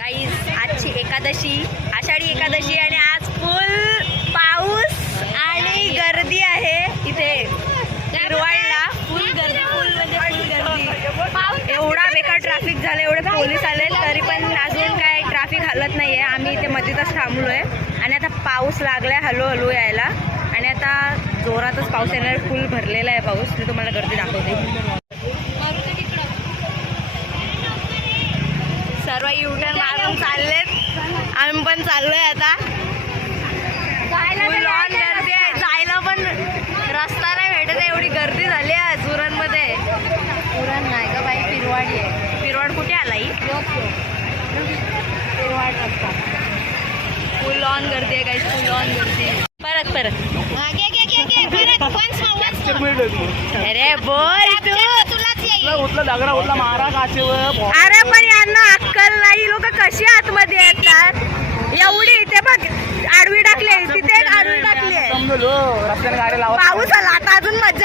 काहीच आजची एकादशी आषाढी एकादशी आणि आज फुल पाऊस आणि गर्दी आहे इथे शिरवाडला फुल गर्दी फुल म्हणजे फुल गर्दी. एवढा बेकार ट्रॅफिक झालं एवढे पोलीस आले तरी पण अजून काय ट्रॅफिक हलत नाही आहे आम्ही इथे मध्येच थांबलोय. आणि आता पाऊस लागलाय हळू हळू यायला. आणि आता जोरातच पाऊस येणार फुल भरलेला आहे पाऊस. मी तुम्हाला गर्दी दाखवते. सर्व युटर्न मारून चाललेत. आम्ही पण चाललोय आता. on गर्दी आहे. जायला पण रस्ता नाही भेटत. एवढी गर्दी झाली आहे उरणमध्ये. उरण नाही का बाई पिरवाडी आहे. पिरवाड कुठे आला ही पिरवाड रस्ता. फुल ऑन गर्दी आहे काही फुल ऑन गर्दी आहे. परत परत. अरे बोल तू. उठला दगडा उठला. मारा काचेवर अरे पण यांना अक्कल नाही लोक कशी आतमध्ये येतात? एवढी इथे बघ आडवी टाकली तिथे एक आडवी टाकली आहे. पाऊस आला आता अजून मजा